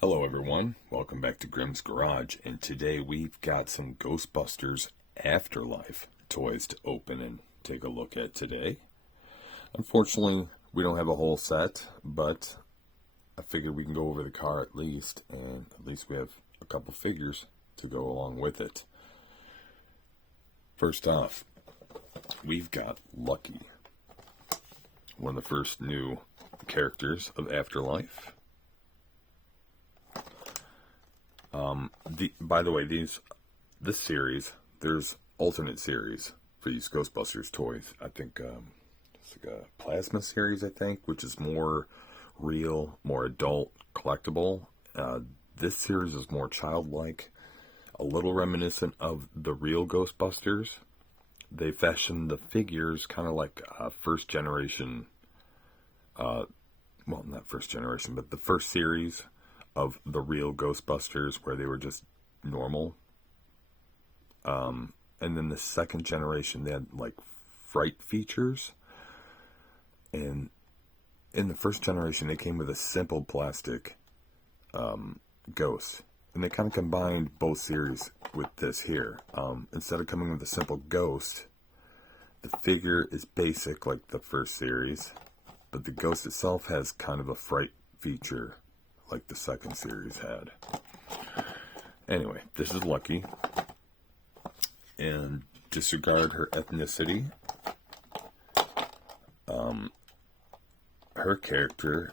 Hello everyone, welcome back to Grimm's Garage, and today we've got some Ghostbusters Afterlife toys to open and take a look at today. Unfortunately, we don't have a whole set, but I figured we can go over the car at least, and at least we have a couple figures to go along with it. First off, we've got Lucky, one of the first new characters of Afterlife. By the way, this series, there's alternate series for these Ghostbusters toys. I think it's like a plasma series, which is more real, more adult, collectible. This series is more childlike, a little reminiscent of the real Ghostbusters. They fashioned the figures kind of like first generation, well, not first generation, but the first series of the real Ghostbusters, where they were just normal. And then the second generation, they had like fright features. And in the first generation, they came with a simple plastic ghost. And they kind of combined both series with this here. Instead of coming with a simple ghost, the figure is basic like the first series, but the ghost itself has kind of a fright feature like the second series had. Anyway, this is Lucky. And disregard her ethnicity. Her character,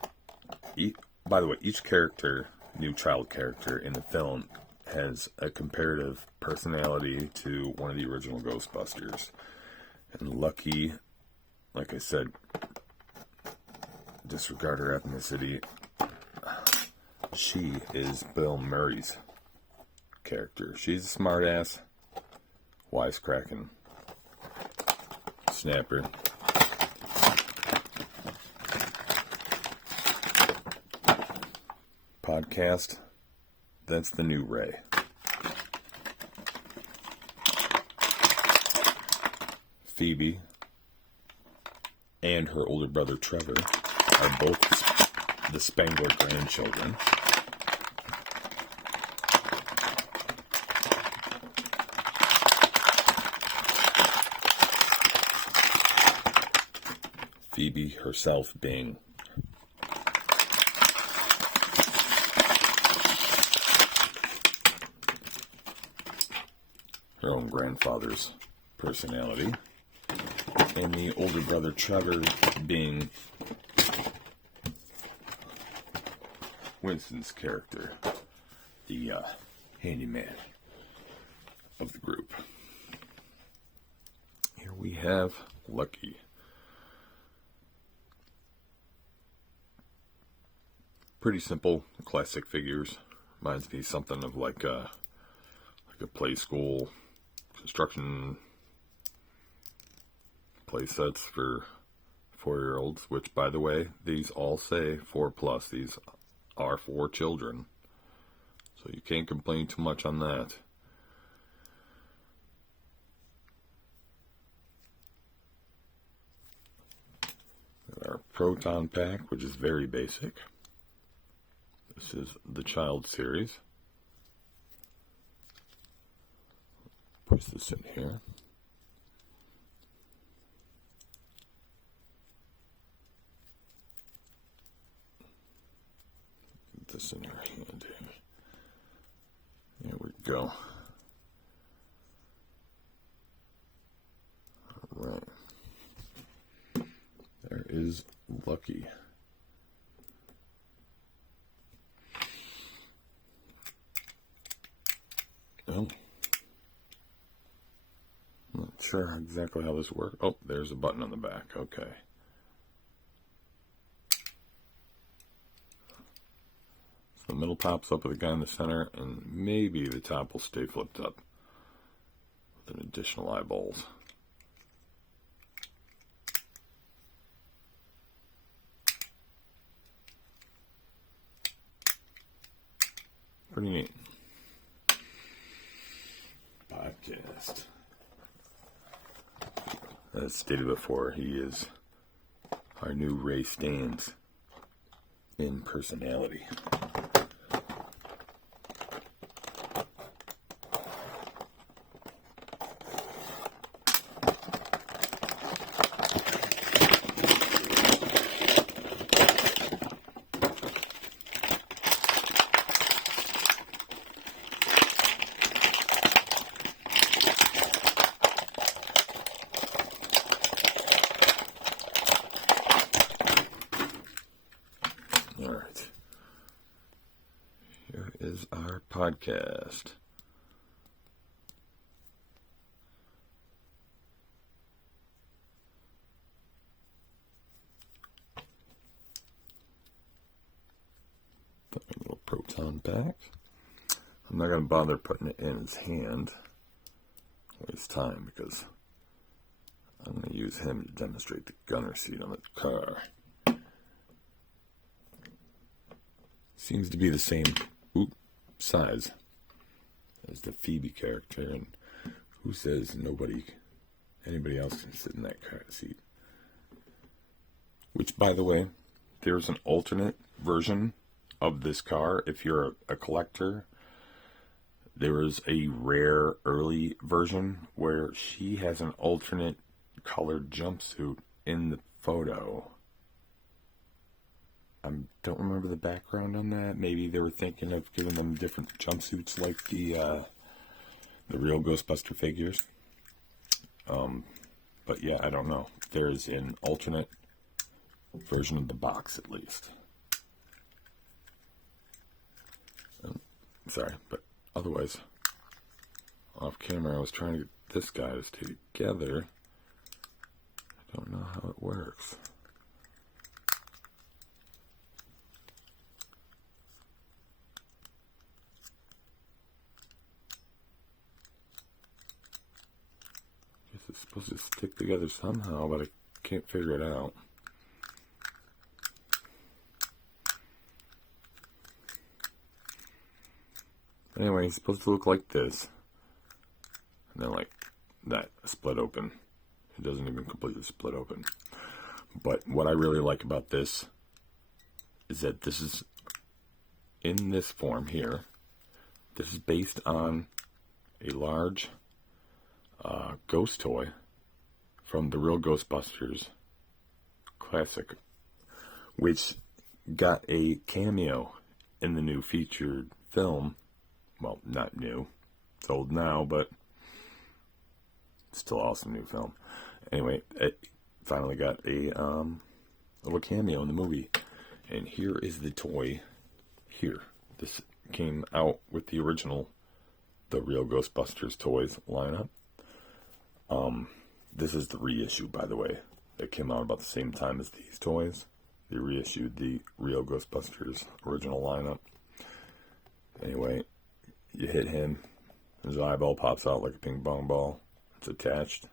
by the way, each character, new child character in the film, has a comparative personality to one of the original Ghostbusters. And Lucky, like I said, disregard her ethnicity. She is Bill Murray's character. She's a smartass, wisecracking, snapper. Podcast, that's the new Ray. Phoebe and her older brother Trevor are both the Spangler grandchildren. Phoebe herself being her own grandfather's personality, and the older brother Trevor being Winston's character, the handyman of the group. Here we have Lucky. Pretty simple, classic figures. Reminds me something of like a play school construction play sets for 4-year-olds, which, by the way, these all say 4+. These are for children, so you can't complain too much on that. Our proton pack, which is very basic. This is the child series. Push this in here. Get this in your hand here. There we go. All right. There is Lucky. Oh. Not sure exactly how this works. Oh, there's a button on the back. Okay. So the middle pops up with a guy in the center, and maybe the top will stay flipped up with an additional eyeballs. Pretty neat. Podcast. As stated before, he is our new Ray Stantz in personality. is our podcast. Put a little proton back. I'm not going to bother putting it in his hand. Waste time because I'm going to use him to demonstrate the gunner seat on the car. Seems to be the same size as the Phoebe character, and who says anybody else can sit in that car seat? Which, by the way, there's an alternate version of this car. If you're a collector, there is a rare early version where she has an alternate colored jumpsuit in the photo. I don't remember the background on that. Maybe they were thinking of giving them different jumpsuits like the real Ghostbuster figures. But yeah, I don't know. There is an alternate version of the box, at least. Sorry, but otherwise, off camera, I was trying to get this guy to stay together. I don't know how it works. Guess it's supposed to stick together somehow, but I can't figure it out. Anyway, it's supposed to look like this. And then like that, split open. It doesn't even completely split open. But what I really like about this is that this is in this form here. This is based on a large ghost toy from the real Ghostbusters classic, which got a cameo in the new featured film. Well, not new. It's old now, but still awesome new film. Anyway, it finally got a little cameo in the movie. And here is the toy here. This came out with the original, the real Ghostbusters toys lineup. This is the reissue, by the way. It came out about the same time as these toys. They reissued the real Ghostbusters original lineup. Anyway, you hit him, his eyeball pops out like a ping pong ball. It's attached.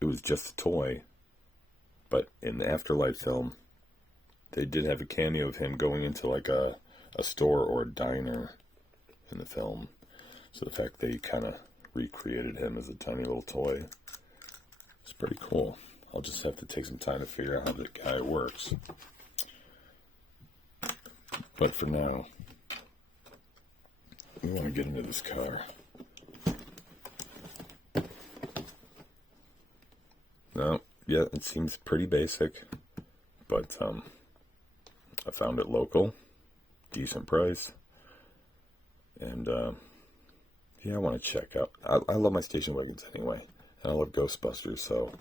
It was just a toy, but in the Afterlife film, they did have a cameo of him going into like a store or a diner in the film. So the fact they kind of recreated him as a tiny little toy, it's pretty cool. I'll just have to take some time to figure out how the guy works. But for now, we want to get into this car. No, yeah, it seems pretty basic, but I found it local, decent price, and yeah, I want to check out. I love my station wagons anyway, and I love Ghostbusters, so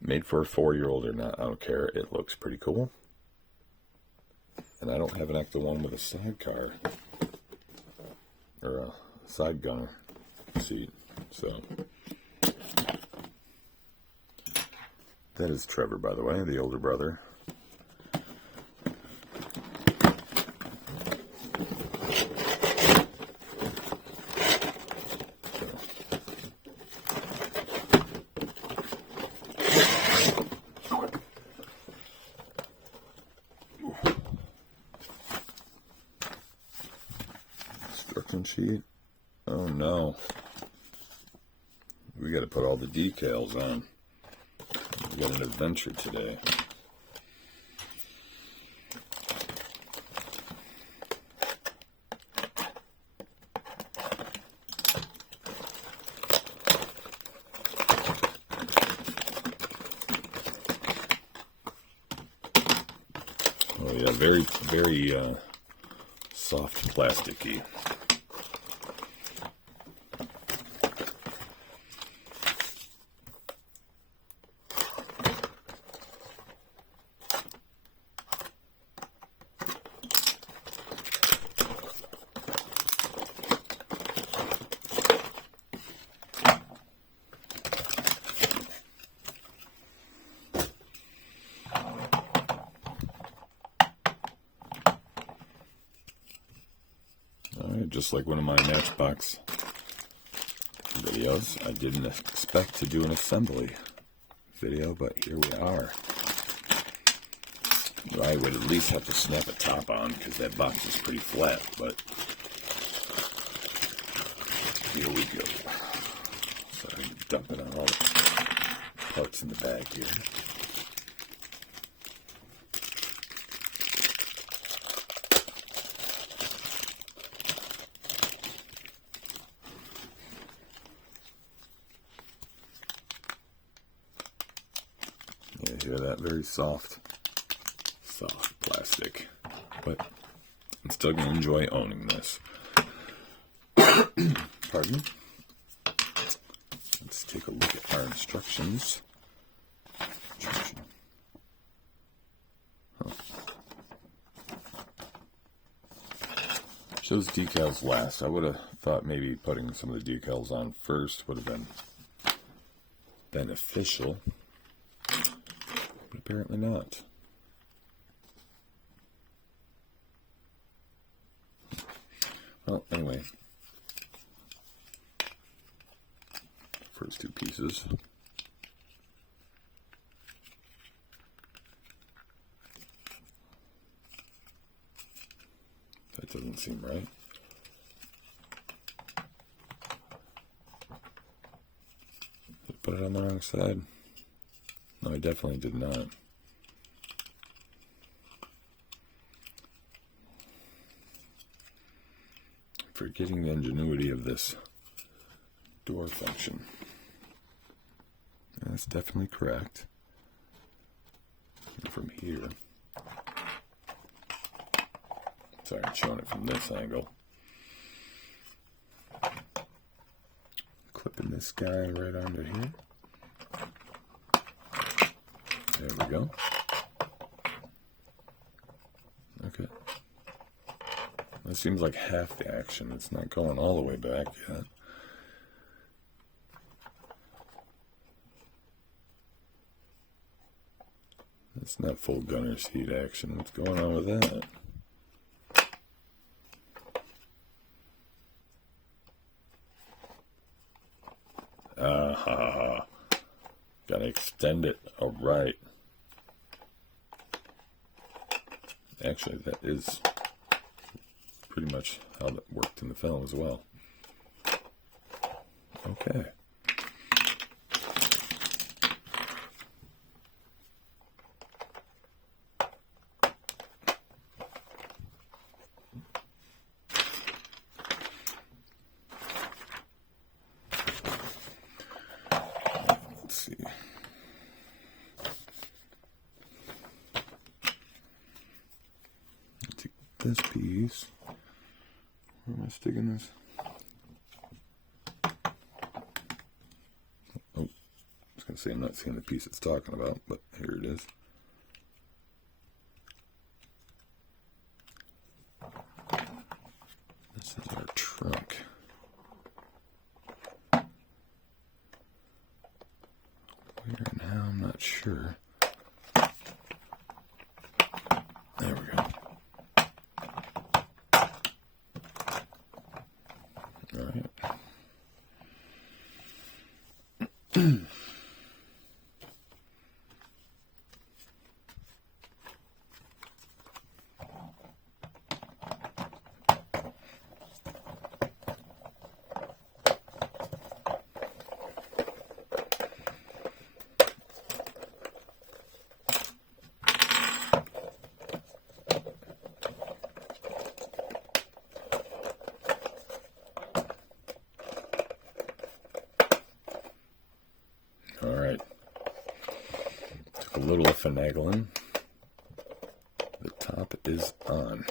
made for a 4-year-old or not, I don't care. It looks pretty cool, and I don't have an Ecto-1 with a sidecar or a side gunner seat, so. That is Trevor, by the way, the older brother. Instruction sheet. Oh no. We got to put all the decals on. We got an adventure today. Oh yeah, very, very soft plasticky. just like one of my Matchbox videos. I didn't expect to do an assembly video, but here we are. I would at least have to snap a top on because that box is pretty flat, but here we go. So I'm dumping on all the parts in the bag here. Yeah, hear that? Very soft plastic, but I'm still going to enjoy owning this. Pardon me. Let's take a look at our instructions. Shows decals last. I would have thought maybe putting some of the decals on first would have been beneficial, but apparently not. Well, anyway, first two pieces. That doesn't seem right. Did I put it on the wrong side? No, I definitely did not. Forgetting the ingenuity of this door function. That's definitely correct. And from here, sorry, I'm showing it from this angle. Clipping this guy right under here. There we go. Okay. That seems like half the action. It's not going all the way back yet. It's not full gunner seat action. What's going on with that? Gotta extend it. All right. Actually, that is pretty much how that worked in the film as well. Okay. Let's see. Take this piece. Where am I sticking this? Oh, I was going to say I'm not seeing the piece it's talking about, but here it is. This is our trunk. Where and how, I'm not sure. There we go. All right. All right. Took a little finagling. The top is on.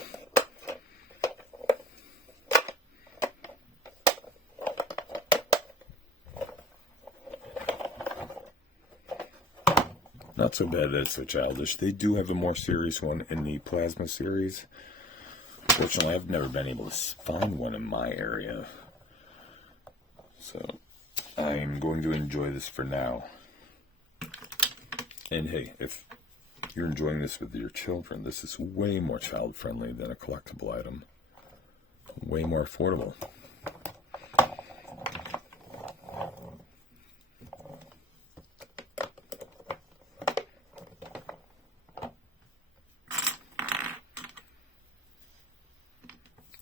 Not so bad that it's so childish. They do have a more serious one in the plasma series. Fortunately, I've never been able to find one in my area. So I'm going to enjoy this for now. And hey, if you're enjoying this with your children, this is way more child friendly than a collectible item. way more affordable.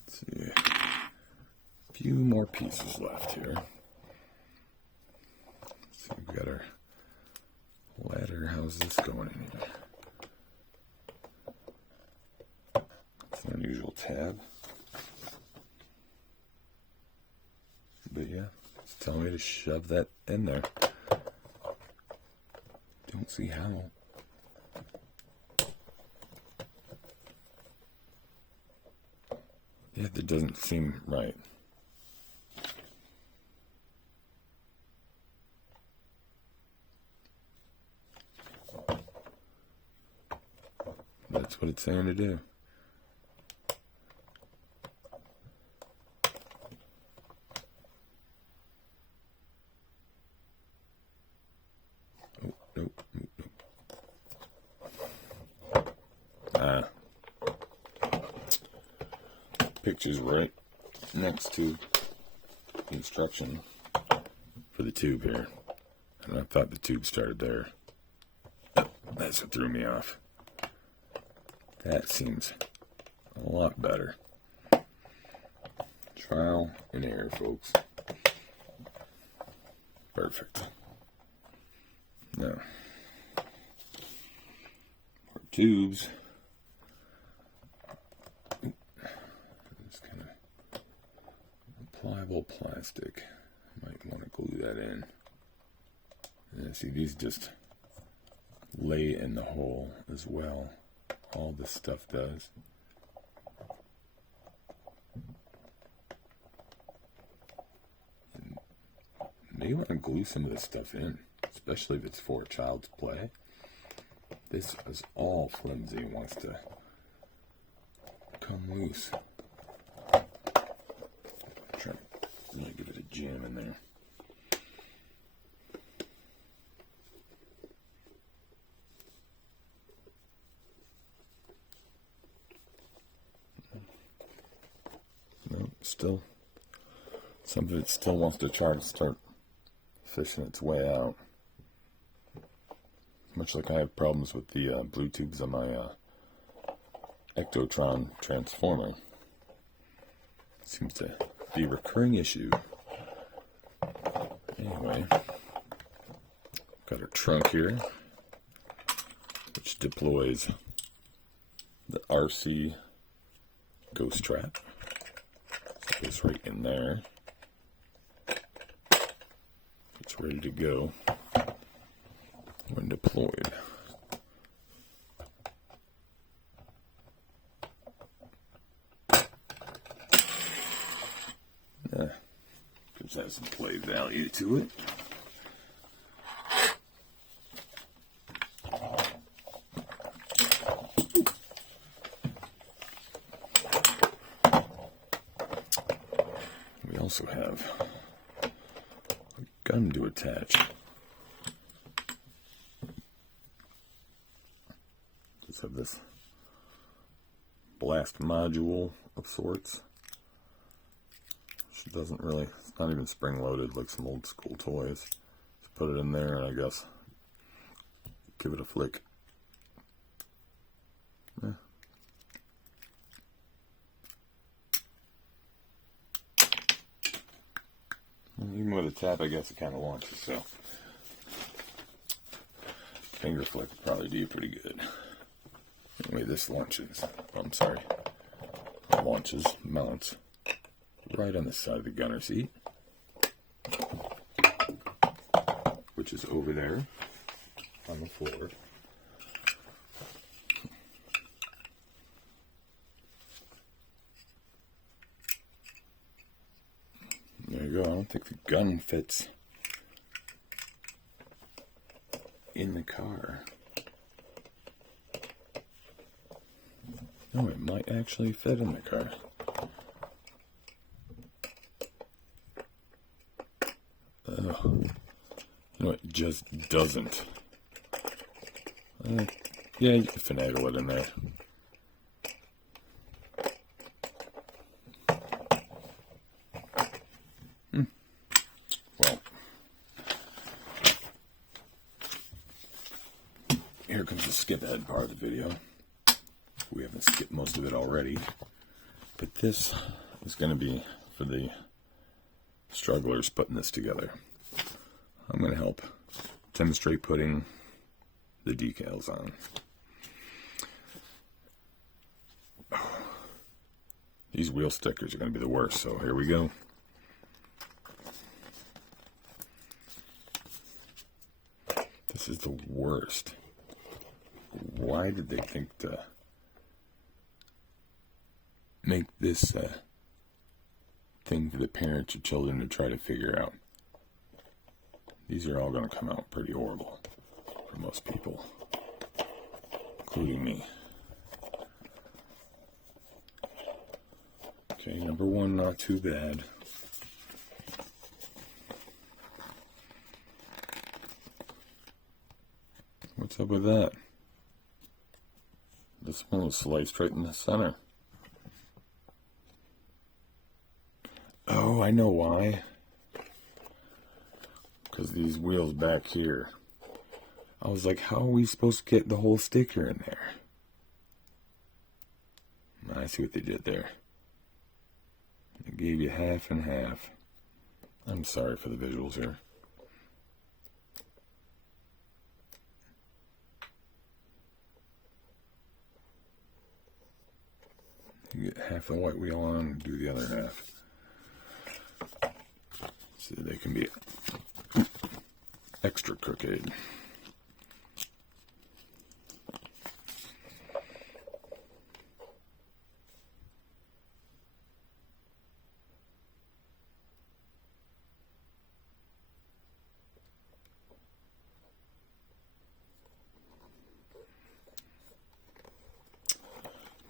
Let's see. A few more pieces left here. Let's see, we've got our ladder. How's this going in here? It's an unusual tab. But yeah, it's telling me to shove that in there. Don't see how. Yeah, that doesn't seem right. That's what it's saying to do. Oh, nope, nope, nope. Picture's right next to the instruction for the tube here. And I thought the tube started there. That's what threw me off. That seems a lot better. Trial and error, folks. Perfect. Now, for tubes, this kind of pliable plastic. Might want to glue that in. And see, these just lay in the hole as well. All this stuff does. And may want to glue some of this stuff in, especially if it's for a child's play. This is all flimsy and wants to come loose. Try to really give it a jam in there. Still, some of it still wants to try to start fishing its way out. Much like I have problems with the blue tubes on my Ecto-1 transformer. Seems to be a recurring issue. Anyway, got our trunk here, which deploys the RC ghost trap. It's right in there. It's ready to go when deployed. Gives that some play value to it. We also have a gun to attach. Just have this blast module of sorts. Which doesn't really, it's not even spring loaded like some old school toys. Just put it in there and I guess give it a flick. Yeah. Even with a tap, I guess it kind of launches, so finger flick would probably do pretty good. Anyway, this launches, mounts right on the side of the gunner seat, which is over there on the floor. There you go. I don't think the gun fits in the car. No, it might actually fit in the car. Oh, you know, it just doesn't. Yeah, you can finagle it in there. here comes the skip ahead part of the video. We haven't skipped most of it already. But this is going to be for the strugglers putting this together. I'm going to help demonstrate putting the decals on. These wheel stickers are going to be the worst, so here we go. This is the worst. Why did they think to make this thing for the parents or children to try to figure out? These are all going to come out pretty horrible for most people, including me. Okay, number one, not too bad. What's up with that? This one was sliced right in the center. Oh, I know why. Because these wheels back here. I was like, how are we supposed to get the whole sticker in there? I see what they did there. They gave you half and half. I'm sorry for the visuals here. You get half the white wheel on and do the other half. So they can be extra crooked.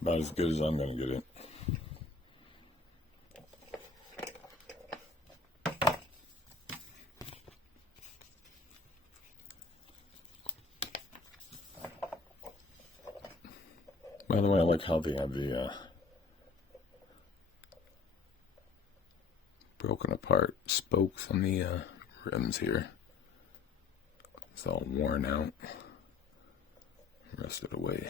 About as good as I'm going to get it. By the way, I like how they have the broken apart spokes on the rims here. It's all worn out, rusted away.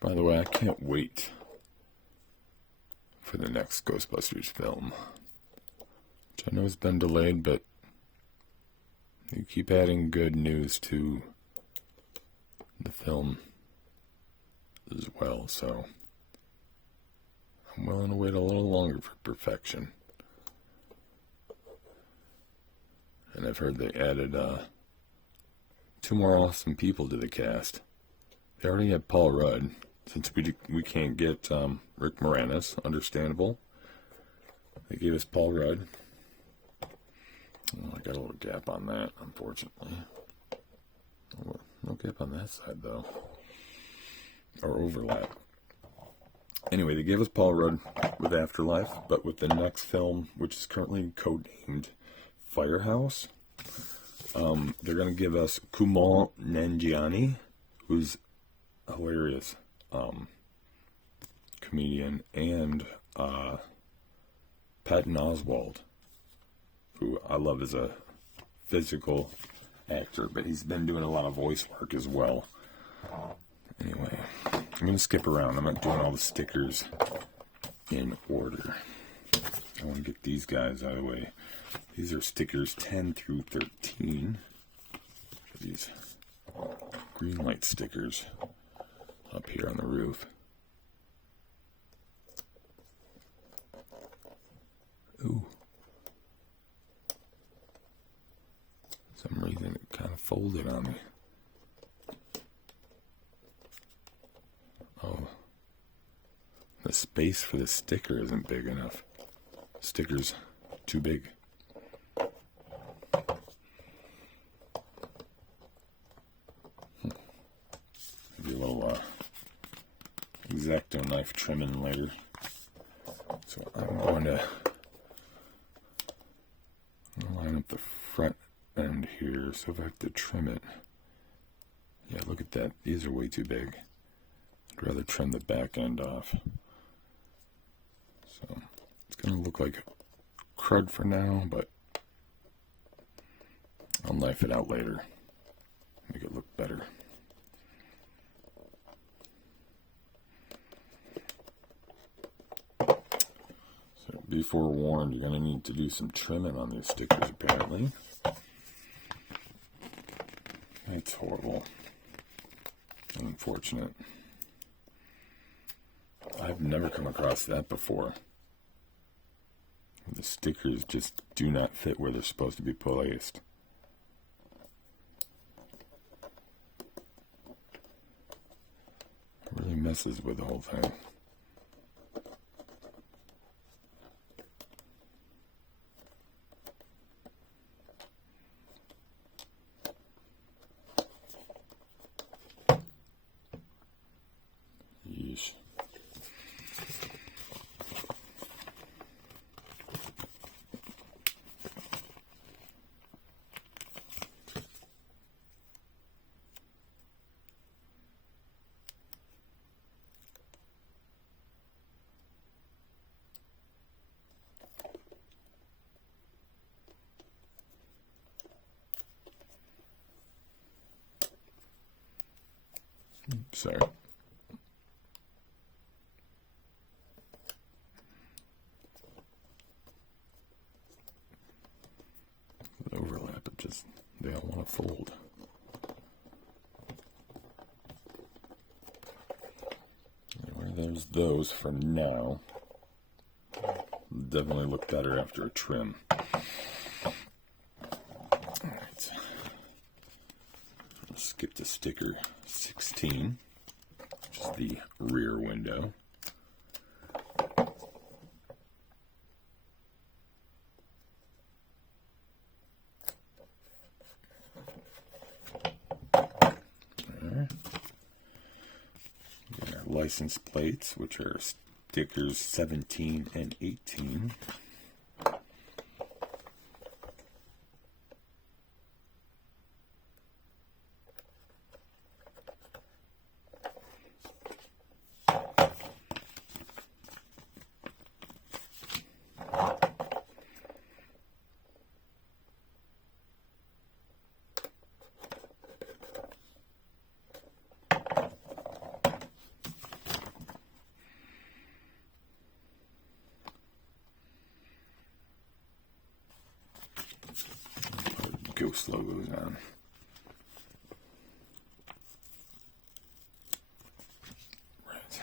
By the way, I can't wait for the next Ghostbusters film, which I know has been delayed, but they keep adding good news to the film as well, so I'm willing to wait a little longer for perfection. And I've heard they added 2 more awesome people to the cast. They already had Paul Rudd. Since we can't get Rick Moranis, understandable. They gave us Paul Rudd. Oh, I got a little gap on that, unfortunately. Oh, no gap on that side, though. Or overlap. Anyway, they gave us Paul Rudd with Afterlife, but with the next film, which is currently codenamed Firehouse, they're going to give us Kumail Nanjiani, who's hilarious. Comedian, and Patton Oswalt, who I love as a physical actor, but he's been doing a lot of voice work as well. Anyway, I'm going to skip around. I'm not doing all the stickers in order. I want to get these guys out of the way. These are stickers 10 through 13. These green light stickers up here on the roof. Ooh. For some reason it kind of folded on me. The space for the sticker isn't big enough. Sticker's too big. Maybe a little Ecto knife trimming later. So I'm going to line up the front end here. So if I have to trim it, yeah, look at that. These are way too big. I'd rather trim the back end off. So it's going to look like crud for now, but I'll knife it out later. Make it look better. So be forewarned, you're going to need to do some trimming on these stickers apparently. It's horrible. Unfortunate. I've never come across that before. The stickers just do not fit where they're supposed to be placed. It really messes with the whole thing. Yeesh. Sorry. Overlap, it just, they all want to fold. Anyway, there's those for now. Definitely look better after a trim. Alright. Let's skip to sticker 16, which is the rear window. License plates, which are stickers 17 and 18. Ghost logos on. Right.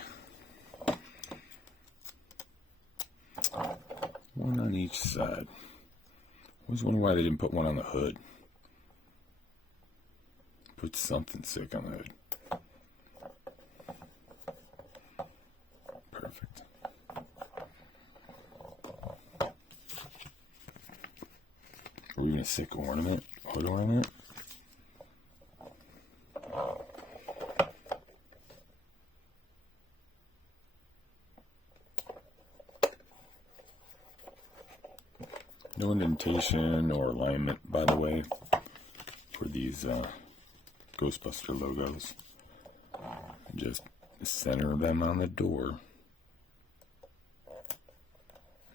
One on each side. I always wonder why they didn't put one on the hood. Put something sick on the hood. Perfect. Or even a sick ornament, hood ornament. No indentation or alignment, by the way, for these Ghostbuster logos. Just center them on the door.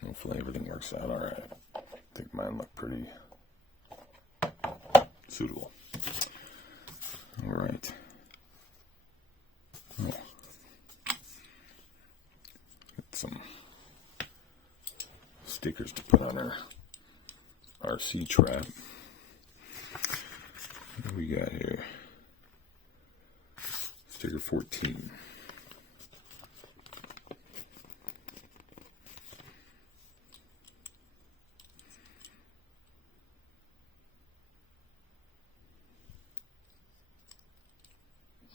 Hopefully everything works out alright. I think mine look pretty suitable. Alright. Oh. Got some stickers to put on our RC trap. What do we got here? Sticker 14.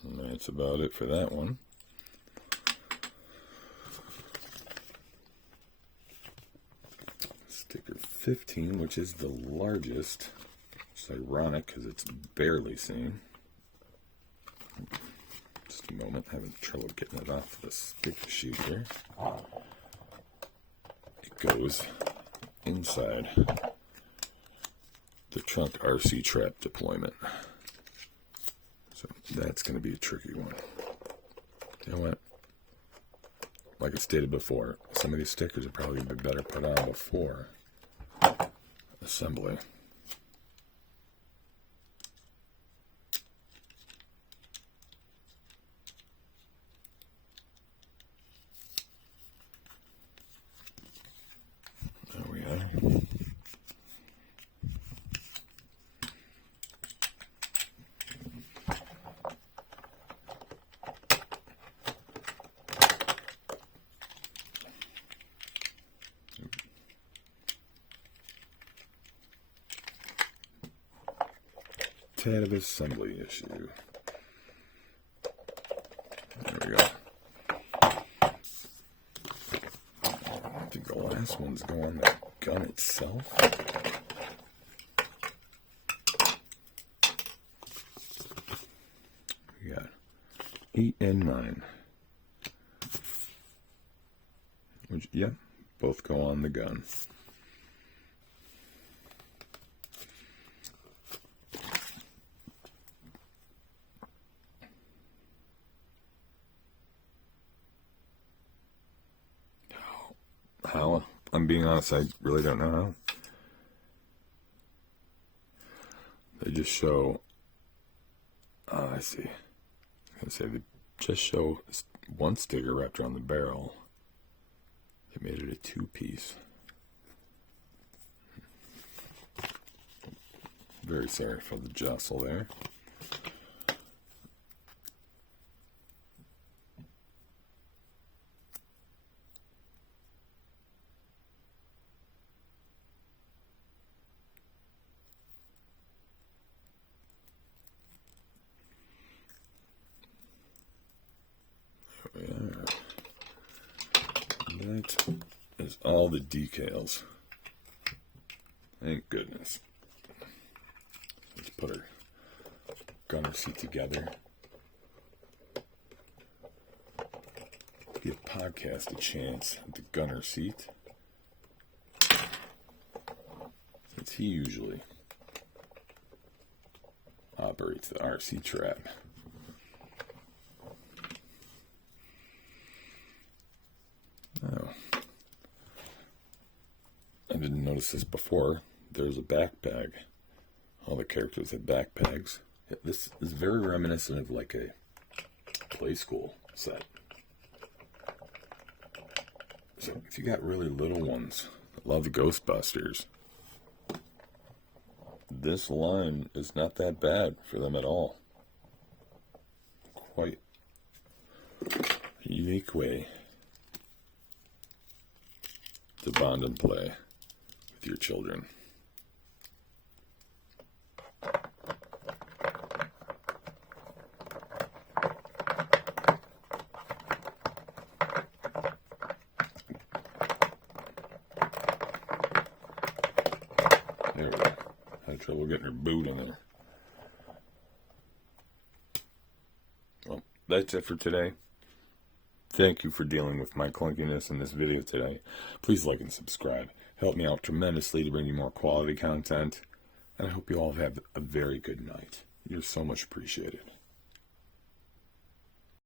And that's about it for that one. Sticker 15, which is the largest. It's ironic because it's barely seen. Just a moment, having trouble getting it off the sticker sheet here. It goes inside the trunk RC trap deployment. So that's going to be a tricky one. You know what? Like I stated before, some of these stickers are probably going to be better put on before assembly. There we are. Tad of assembly issue. There we go. I think the last ones go on the gun itself. We got 8 and 9. Which, yeah, both go on the gun. How? I'm being honest, I really don't know how. They just show, I see. I was going to say, they just show one sticker wrapped around the barrel. They made it a two-piece. Very sorry for the jostle there. That is all the decals. Thank goodness. Let's put our gunner seat together. Give podcast a chance at the gunner seat, since he usually operates the RC trap. Oh, I didn't notice this before. There's a backpack. All the characters have backpacks. This is very reminiscent of like a play school set. So if you got really little ones that love the Ghostbusters, this line is not that bad for them at all. Quite a unique way to bond and play with your children. There we go. Had trouble getting her boot in there. Well, that's it for today. Thank you for dealing with my clunkiness in this video today. Please like and subscribe. Help me out tremendously to bring you more quality content. And I hope you all have a very good night. You're so much appreciated.